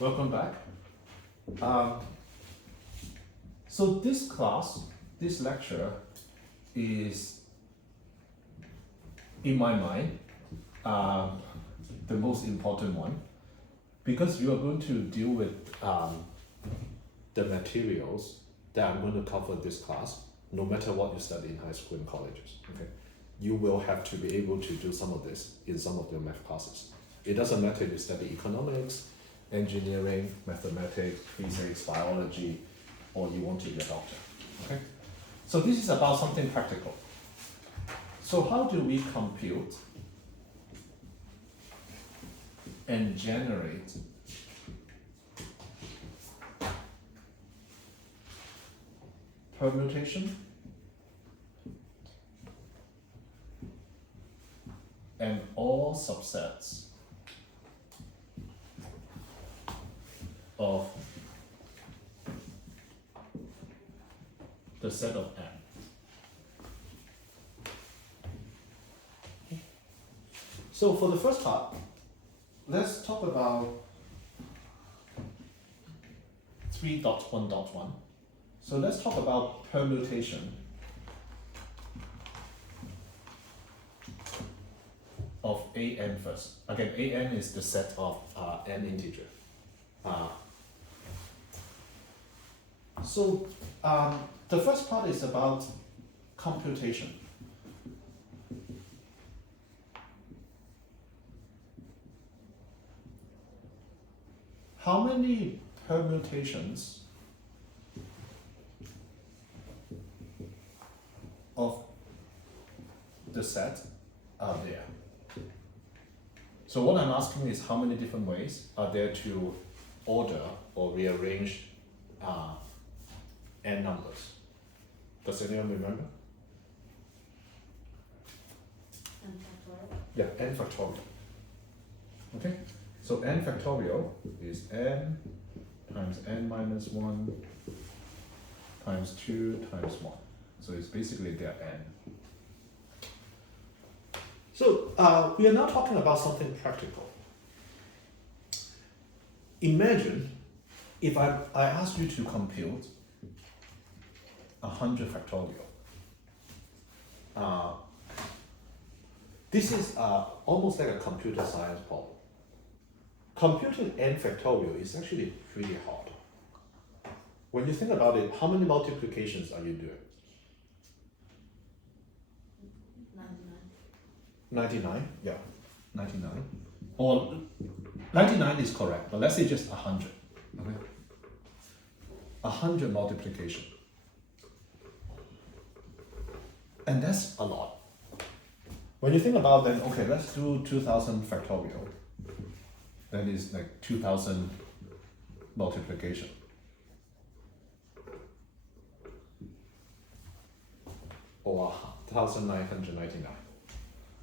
Welcome back. Um, so this class, this lecture is, in my mind, the most important one because you are going to deal with the materials that I'm going to cover this class, no matter what you study in high school and colleges. Okay, you will have to be able to do some of this in some of your math classes. It doesn't matter if you study economics, engineering, mathematics, physics, biology, or you want to be a doctor. Okay, so this is about something practical. So how do we compute and generate permutation and all subsets of the set of n? So for the first part, let's talk about 3.1.1. So let's talk about permutation of an first. Again, an is the set of n integer. The first part is about computation. How many permutations of the set are there? So what I'm asking is how many different ways are there to order or rearrange n numbers? Does anyone remember? Yeah, n factorial. Okay, so n factorial is n times n minus 1 times 2 times 1. So it's basically their n. So we are now talking about something practical. Imagine if I asked you to compute 100 factorial. This is almost like a computer science problem. Computing n factorial is actually pretty hard. When you think about it, how many multiplications are you doing? 99, yeah, 99. Or 99 is correct, but let's say just 100. Okay? 100 multiplication. And that's a lot. When you think about then, okay, let's do 2000 factorial. That is like 2000 multiplication. Or 1999.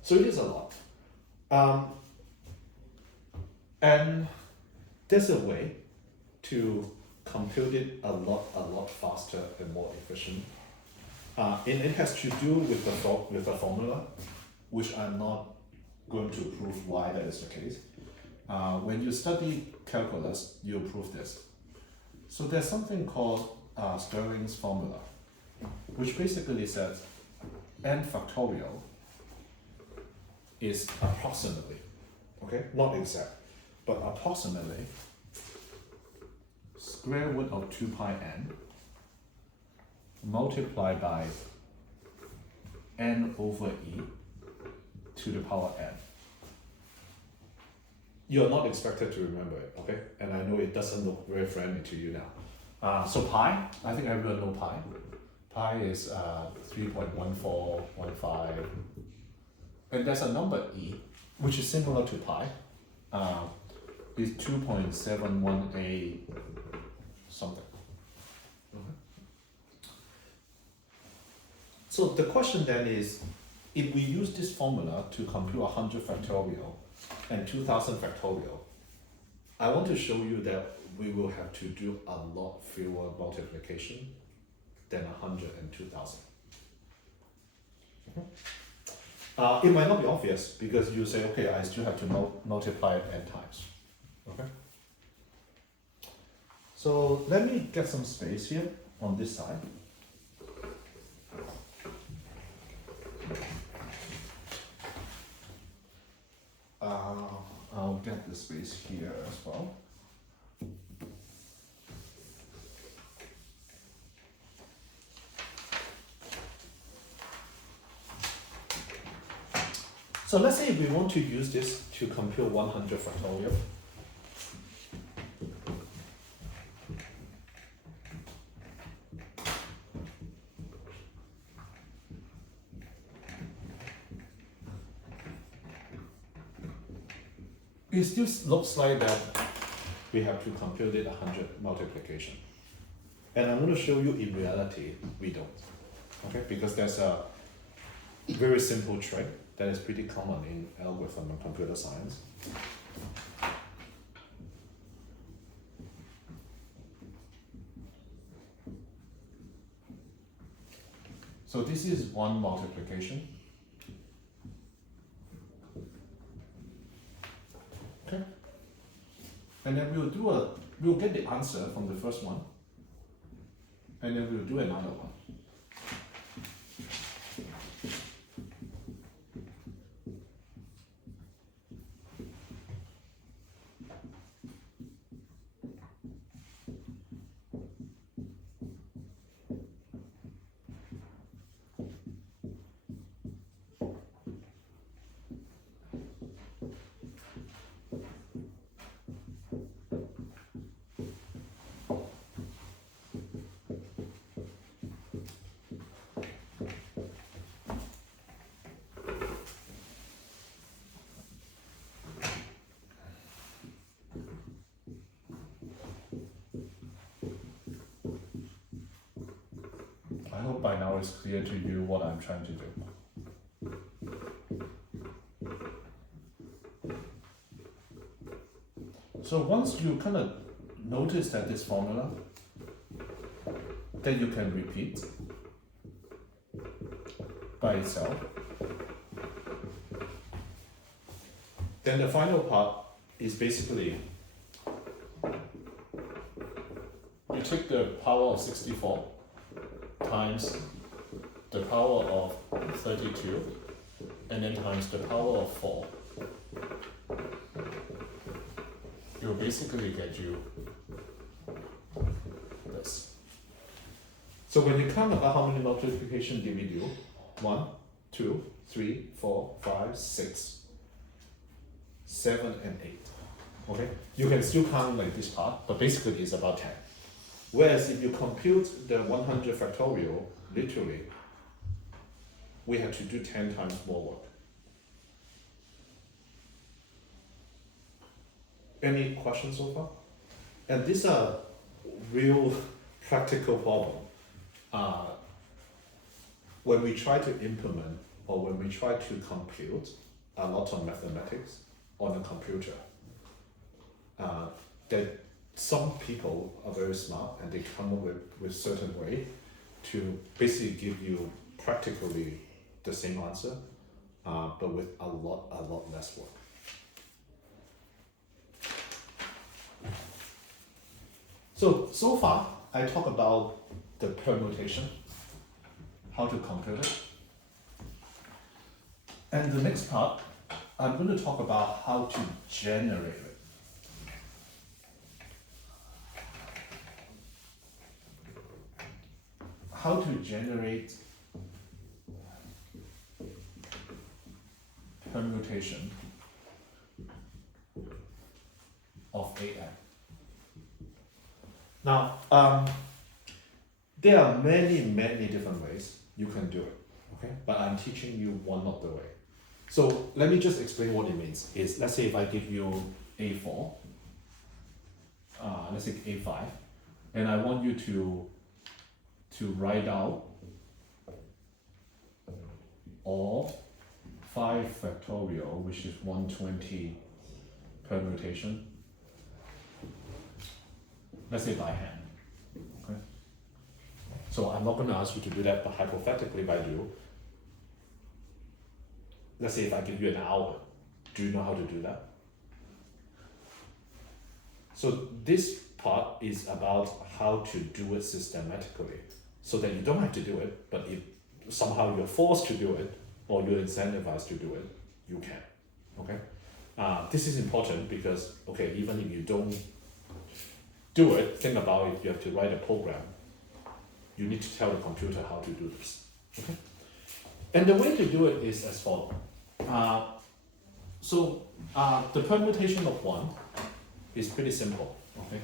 So it is a lot. And there's a way to compute it a lot faster and more efficient. And it has to do with the formula, which I'm not going to prove why that is the case. When you study calculus, you prove this. So there's something called Stirling's formula, which basically says n factorial is approximately, okay, not exact, but approximately square root of 2 pi n multiplied by n over e to the power n. You're not expected to remember it, okay? And I know it doesn't look very friendly to you now. So pi, I think everyone knows pi. Pi is 3.1415. And there's a number e, which is similar to pi. Is 2.718 something. So the question then is, if we use this formula to compute 100 factorial and 2000 factorial, I want to show you that we will have to do a lot fewer multiplication than 100 and 2000. It might not be obvious because you say, okay, I still have to multiply it n times. Okay. So let me get some space here on this side. I'll get the space here as well. So let's say we want to use this to compute 100 factorial. It still looks like that we have to compute it 100 multiplication. And I'm going to show you in reality, we don't. Okay, because there's a very simple trick that is pretty common in algorithm and computer science. So this is one multiplication. Okay. And then we'll get the answer from the first one. And then we'll do another one. I hope by now it's clear to you what I'm trying to do. So once you kind of notice that this formula, then you can repeat by itself. Then the final part is basically you take the power of 64 times the power of 32 and then times the power of 4. It will basically get you this. So when you count about how many multiplication did we do? 1, 2, 3, 4, 5, 6, 7, and 8. Okay? You can still count like this part, but basically it's about 10. Whereas if you compute the 100 factorial, literally, we have to do 10 times more work. Any questions so far? And these are real practical problems. When we try to implement or when we try to compute a lot of mathematics on a computer, that some people are very smart and they come up with certain way to basically give you practically the same answer, but with a lot less work. So far, I talked about the permutation, how to compute it. And the next part, I'm going to talk about how to generate it. How to generate permutation of AN. Now, there are many different ways you can do it, okay? But I'm teaching you one of the way. So let me just explain what it means. Is let's say if I give you A4, let's say A5, and I want you to write out all 5 factorial, which is 120 permutation, let's say by hand. Okay. So I'm not going to ask you to do that, but hypothetically, if I do, let's say if I give you an hour, do you know how to do that? So this part is about how to do it systematically, so that you don't have to do it, but if somehow you're forced to do it, or you're incentivized to do it, you can, okay? This is important because, okay, even if you don't do it, think about if you have to write a program, you need to tell the computer how to do this, okay? And the way to do it is as follows. The permutation of 1 is pretty simple, okay?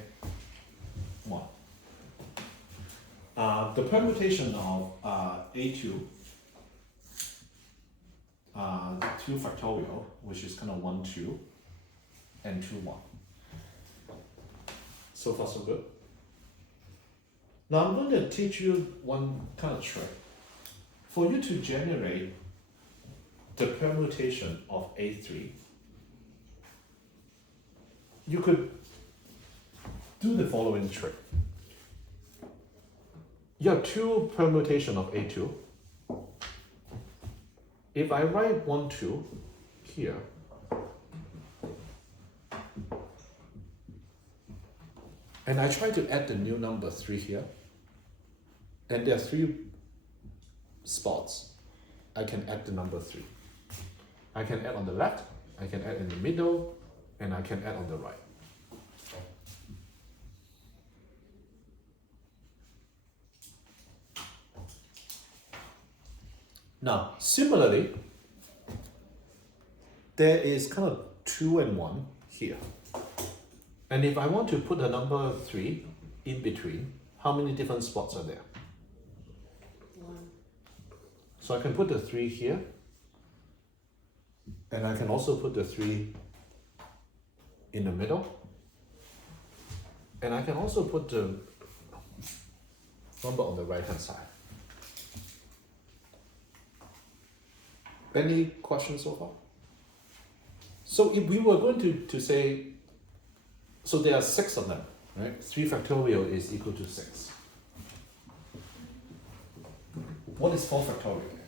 1. The permutation of A2, 2 factorial, which is kind of 1, 2, and 2, 1. So far, so good. Now I'm going to teach you one kind of trick. For you to generate the permutation of A3, you could do the following trick. You have 2 permutation of A2. If I write 1, 2 here, and I try to add the new number 3 here, and there are 3 spots, I can add the number 3. I can add on the left, I can add in the middle, and I can add on the right. Now, similarly, there is kind of 2 and 1 here. And if I want to put a number 3 in between, how many different spots are there? 1. So I can put the 3 here, and I can also put the 3 in the middle, and I can also put the number on the right hand side. Any questions so far? So if we were going to say, so there are 6 of them, right? 3 factorial is equal to 6. What is 4 factorial?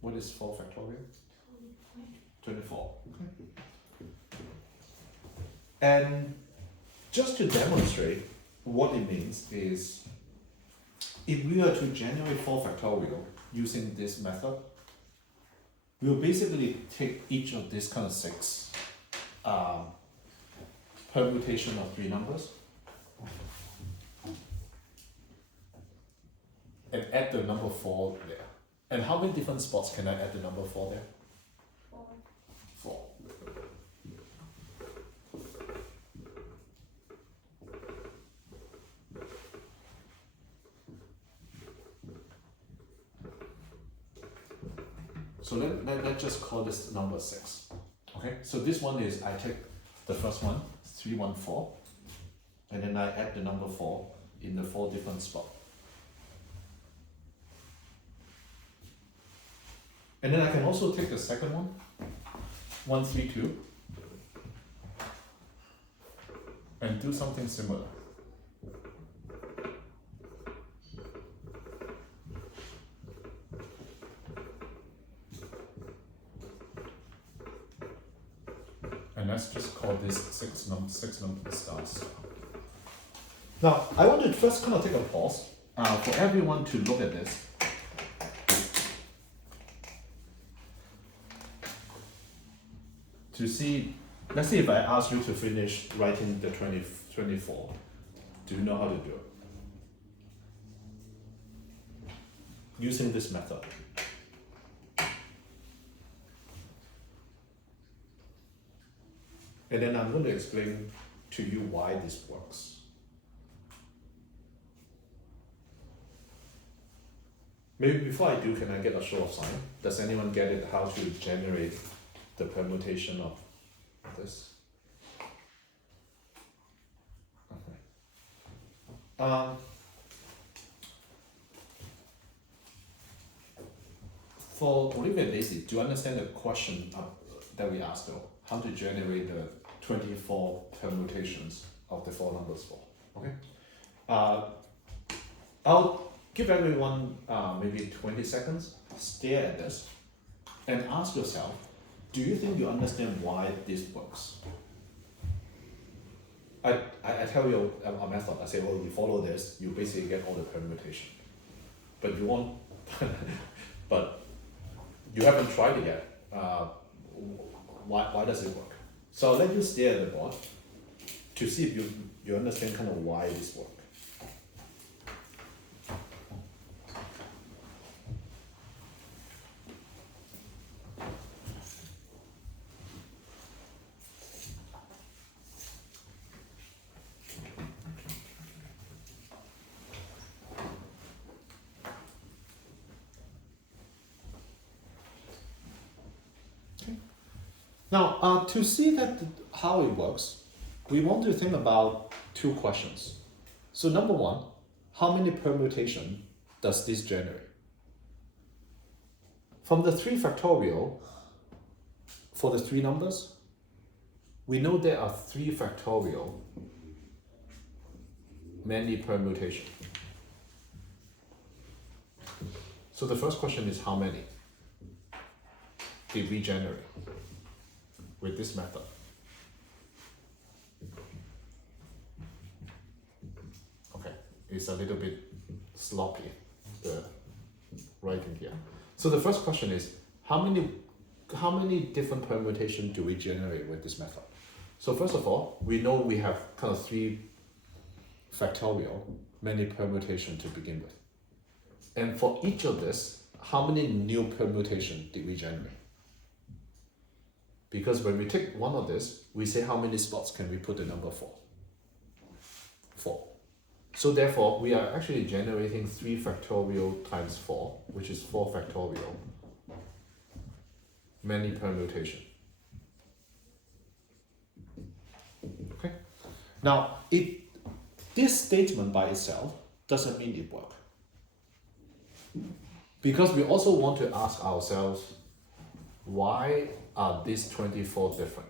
What is 4 factorial? 24. Okay. And just to demonstrate what it means is, if we were to generate 4 factorial using this method, we'll basically take each of these kind of 6 permutation of 3 numbers and add the number 4 there. And how many different spots can I add the number 4 there? 4. 4. So let's just call this number 6. Okay, so this one is, I take the first one, 314, and then I add the number 4 in the 4 different spots. And then I can also take the second one, 132, and do something similar. And let's just call this 6 number stars. Now, I want to first kind of take a pause for everyone to look at this. To see, let's see if I ask you to finish writing the 24. Do you know how to do it? Using this method. And then I'm going to explain to you why this works. Maybe before I do, can I get a show of sign? Does anyone get it how to generate the permutation of this? Okay. For Olivia and Daisy, do you understand the question that we asked though? How to generate the 24 permutations of the 4 numbers 4, okay? I'll give everyone maybe 20 seconds, stare at this, and ask yourself, do you think you understand why this works? I tell you a method, I say, oh, you follow this, you basically get all the permutation. But you won't, but you haven't tried it yet. Why does it work? So I'll let you stare at the board to see if you understand kind of why this works. Now, to see how it works, we want to think about two questions. So number one, how many permutation does this generate? From the 3 factorial, for the 3 numbers, we know there are 3 factorial many permutation. So the first question is, how many did we generate with this method? Okay, it's a little bit sloppy, the writing here. So the first question is, how many different permutations do we generate with this method? So first of all, we know we have kind of 3 factorial many permutation to begin with. And for each of this, how many new permutation did we generate? Because when we take one of this, we say how many spots can we put the number 4? 4. So therefore, we are actually generating 3 factorial times 4, which is 4 factorial many permutation. Okay. Now, this statement by itself doesn't mean it works. Because we also want to ask ourselves, why are these 24 different?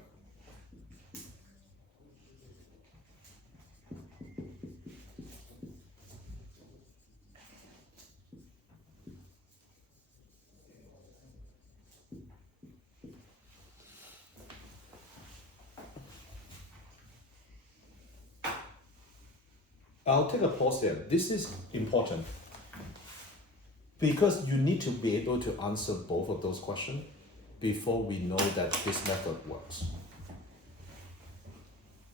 I'll take a pause there. This is important because you need to be able to answer both of those questions before we know that this method works.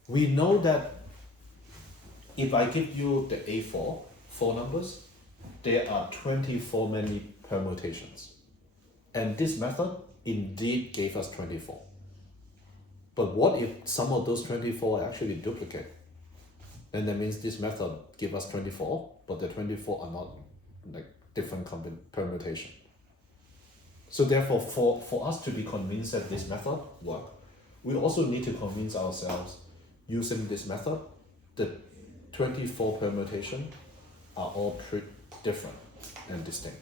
We know that if I give you the A4, 4 numbers, there are 24 many permutations. And this method indeed gave us 24. But what if some of those 24 are actually duplicate? Then that means this method gives us 24, but the 24 are not like different permutation. So therefore, for us to be convinced that this method works, we also need to convince ourselves using this method that 24 permutation are all pretty different and distinct.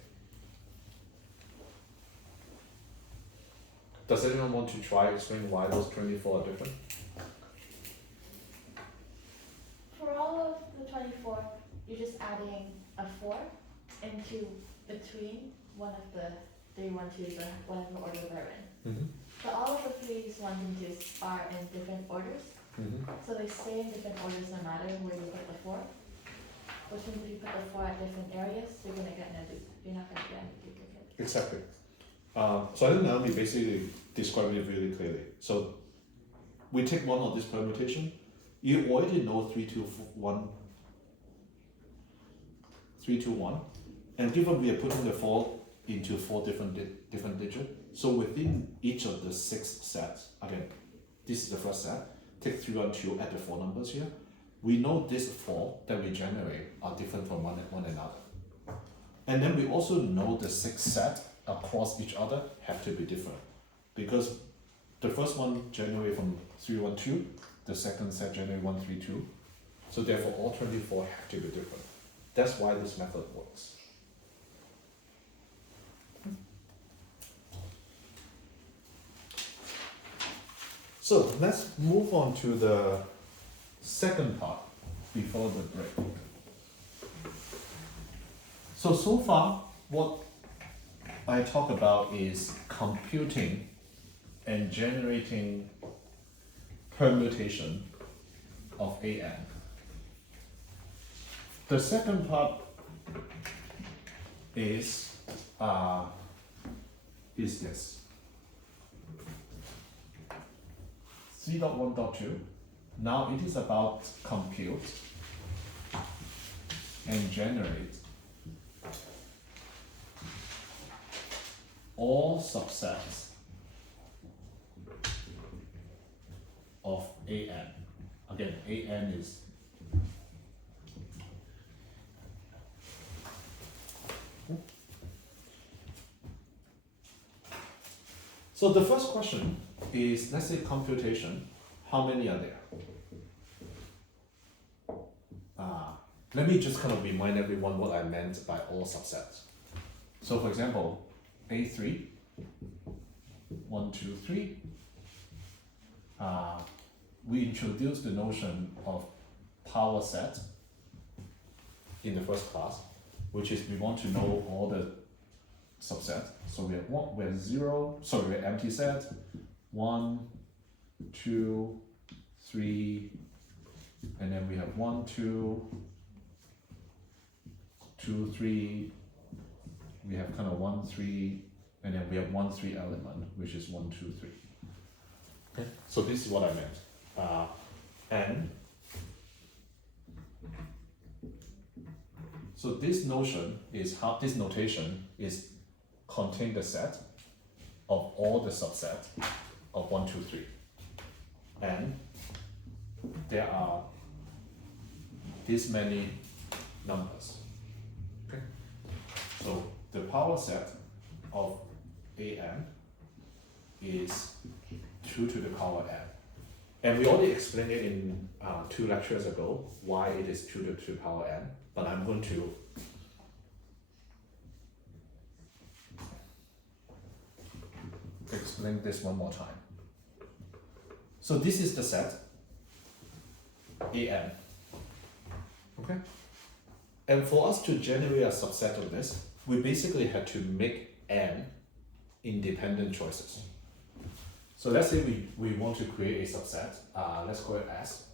Does anyone want to try explain why those 24 are different? For all of the 24, you're just adding a 4 into between one of the 3, 1, 2, the whatever order they're in. Mm-hmm. But all of the 3s, 1s, and 2s are in different orders. Mm-hmm. So they stay in different orders no matter where you put the 4. Which means if you put the 4 at different areas, you're not going to get any duplicate. Exactly. So I think now we basically describe it really clearly. So we take one of this permutation. You already know 3, 2, 1, 3, 2, 1, and given we are putting the 4 into 4 different digits, so within each of the 6 sets, again, this is the first set. Take 3, 1, 2, add the 4 numbers here. We know these 4 that we generate are different from one another. And then we also know the 6 sets across each other have to be different. Because the first one generated from 3, 1, 2, the second set generated 1, 3, 2. So therefore all 24 have to be different. That's why this method works. So let's move on to the second part before the break. So far, what I talk about is computing and generating permutation of AN. The second part is this 3.1.2. Now it is about compute and generate all subsets of AN. Again, AN is so the first question is, let's say computation, how many are there? Let me just kind of remind everyone what I meant by all subsets. So for example, A3, 1, 2, 3, we introduced the notion of power set in the first class, which is we want to know all the subsets. So we have we have empty set, 1, 2, 3, and then we have 1, 2, 2, 3, we have kind of 1, 3, and then we have 1, 3 element, which is 1, 2, 3. Okay, so this is what I meant. And so this notion is how this notation is contain the set of all the subsets of 1, 2, 3, and there are this many numbers. Okay, so the power set of AN is 2 to the power n. And we already explained it in 2 lectures ago why it is 2 to the power n, but I'm going to explain this one more time. So this is the set AN. Okay? And for us to generate a subset of this, we basically had to make n independent choices. So let's say we want to create a subset, let's call it S.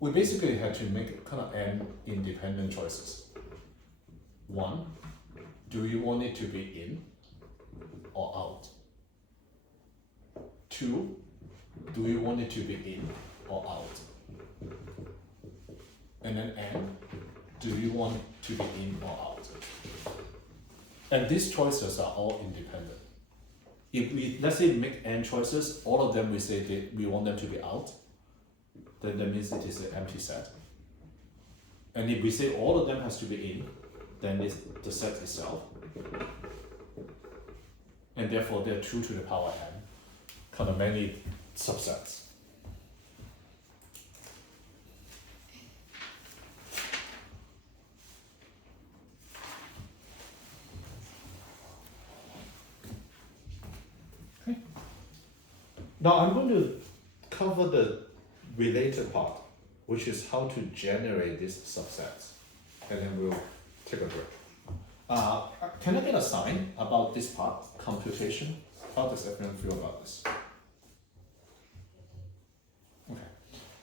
We basically had to make kind of n independent choices. 1, do you want it to be in or out? 2, do you want it to be in or out? And then n, do you want it to be in or out? And these choices are all independent. If we, let's say, make n choices, all of them we say that we want them to be out, then that means it is an empty set. And if we say all of them has to be in, then it's the set itself. And therefore there are 2 to the power n, kind of many subsets. Okay. Now I'm going to cover the related part, which is how to generate these subsets, and then we'll take a break. Can I get a sign about this part, computation? How does everyone feel about this? Okay,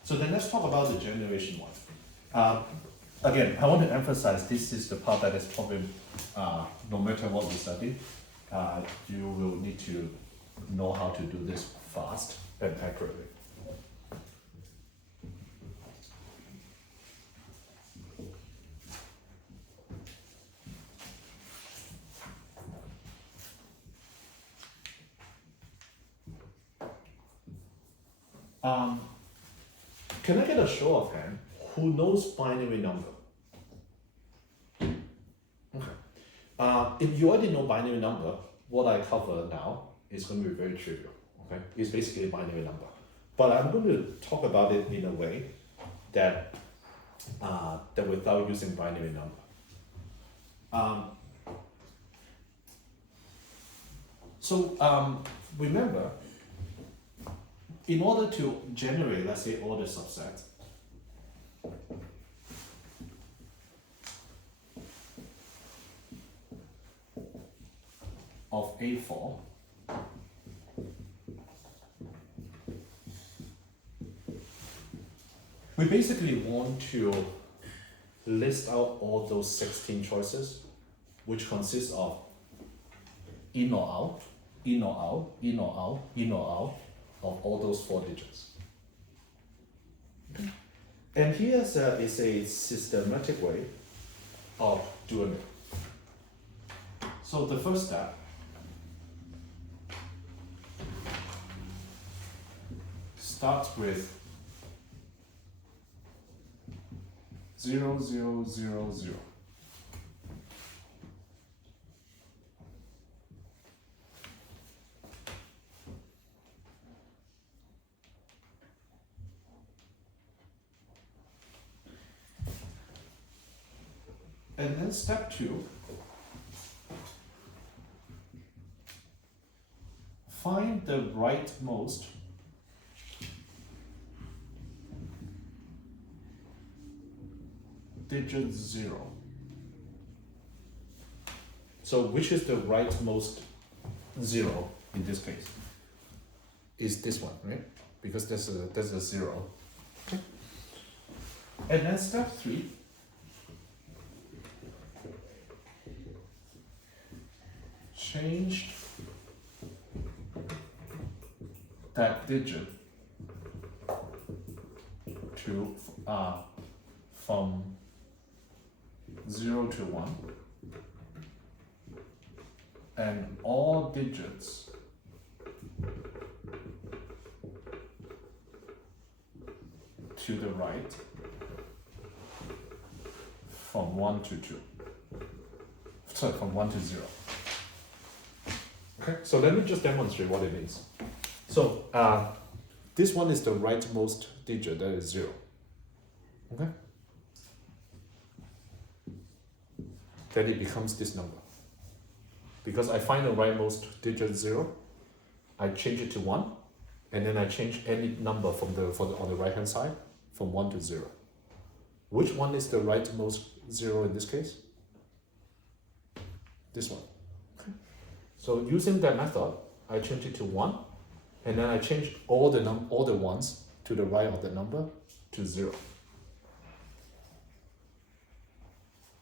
so then let's talk about the generation one. Again, I want to emphasize this is the part that is probably, no matter what we study, you will need to know how to do this fast and accurately. Can I get a show of hand who knows binary number? Okay. If you already know binary number, what I cover now is going to be very trivial. Okay, it's basically a binary number, but I'm going to talk about it in a way that that without using binary number. Remember, in order to generate, let's say, all the subsets, of A4, we basically want to list out all those 16 choices, which consist of in or out, in or out, in or out, in or out, of all those 4 digits. And here is a systematic way of doing it. So the first step starts with 0, 0, 0, 0. And then step 2, find the rightmost digit 0. So which is the rightmost 0 in this case? Is this one, right? Because there's a 0. Okay. And then step 3, change that digit to from 0 to 1, and all digits to the right from 1 to 2. Sorry, from 1 to 0. Okay, so let me just demonstrate what it means. So this one is the rightmost digit, that is 0. Okay? Then it becomes this number. Because I find the rightmost digit 0, I change it to 1, and then I change any number from on the right hand side from 1 to 0. Which one is the rightmost 0 in this case? This one. Okay. So using that method, I change it to 1, and then I change all the ones to the right of the number to 0.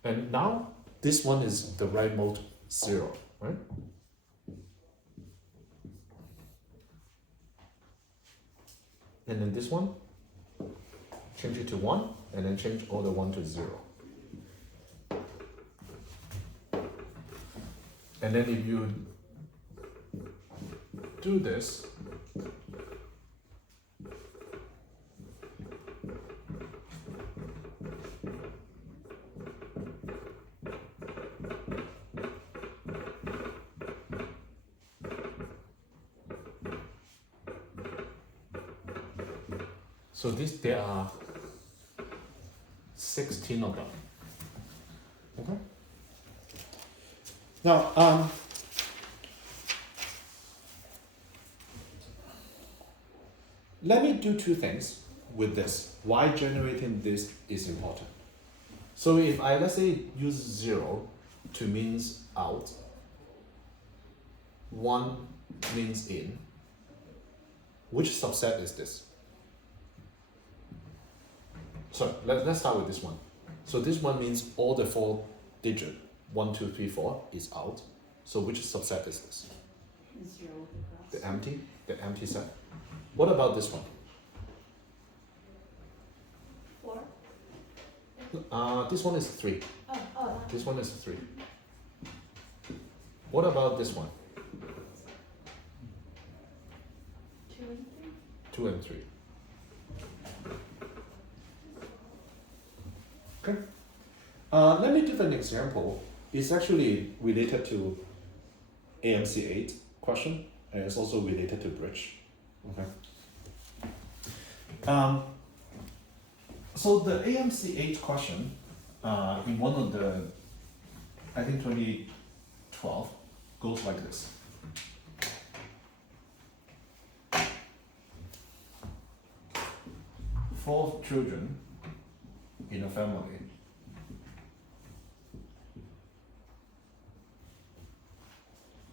And now this one is the rightmost 0, right? And then this one, change it to 1, and then change all the 1 to 0. And then if you do this, so there are 16 of them. Okay. Now, let me do 2 things with this. Why generating this is important. So if I, let's say, use 0 to means out, 1 means in, which subset is this? So let's start with this one. So this one means all the 4 digit, 1, 2, 3, 4 is out. So which subset is this? 0. The empty set. What about this one? 4? This one is 3. Oh. This one is 3. What about this one? 2 and 3? 2 and 3. Okay. Let me give an example. It's actually related to AMC8 question, and it's also related to bridge. Okay. So the AMC8 question, in one of the, I think 2012, goes like this. Four children in a family.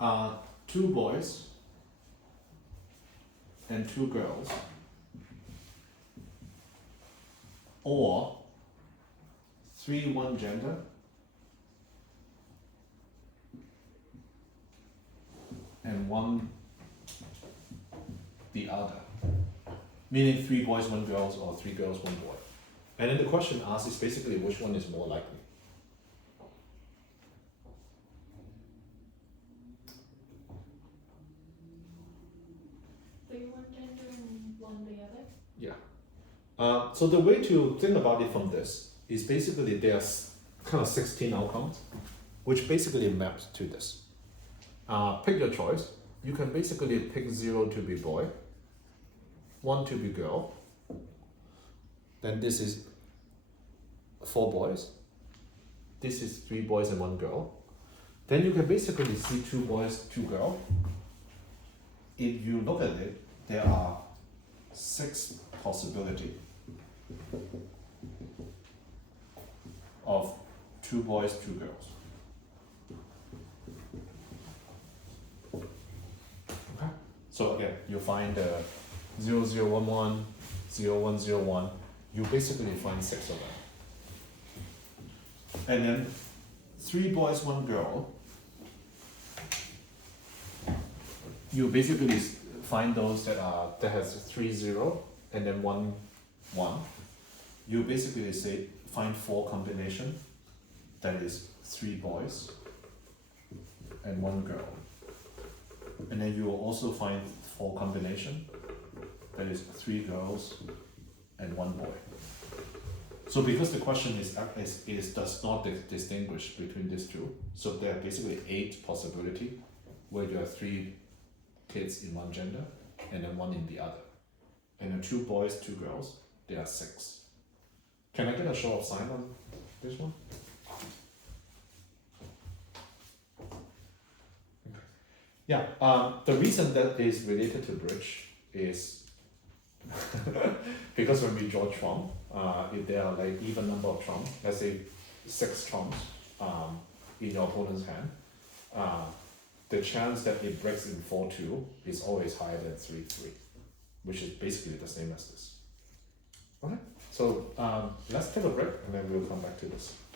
2 boys and 2 girls, or 3 one gender and 1 the other, meaning 3 boys, 1 girl, or 3 girls, 1 boy. And then the question asked is basically which one is more likely. Three one gender and one the other. Yeah. So the way to think about it from this is basically there's kind of 16 outcomes, which basically maps to this. Pick your choice. You can basically pick 0 to be boy, 1 to be girl. Then this is 4 boys. This is 3 boys and 1 girl. Then you can basically see 2 boys, 2 girls. If you look at it, there are 6 possibilities of 2 boys, 2 girls. Okay. So again, you find 0011, 0101, you basically find 6 of them. And then 3 boys, 1 girl, you basically find those that has 3 0 and then 1 1. You basically say find 4 combination, that is 3 boys and 1 girl. And then you will also find 4 combination, that is 3 girls and 1 boy. So because the question is does not distinguish between these two, so there are basically 8 possibility where you have 3 kids in one gender and then 1 in the other. And then 2 boys, 2 girls, there are 6. Can I get a show of sign on this one? Okay. Yeah, the reason that is related to bridge is because when we draw trump, if there are like even number of trump, let's say 6 trumps in your opponent's hand, the chance that it breaks in 4-2 is always higher than 3-3, which is basically the same as this. Okay, so let's take a break and then we'll come back to this.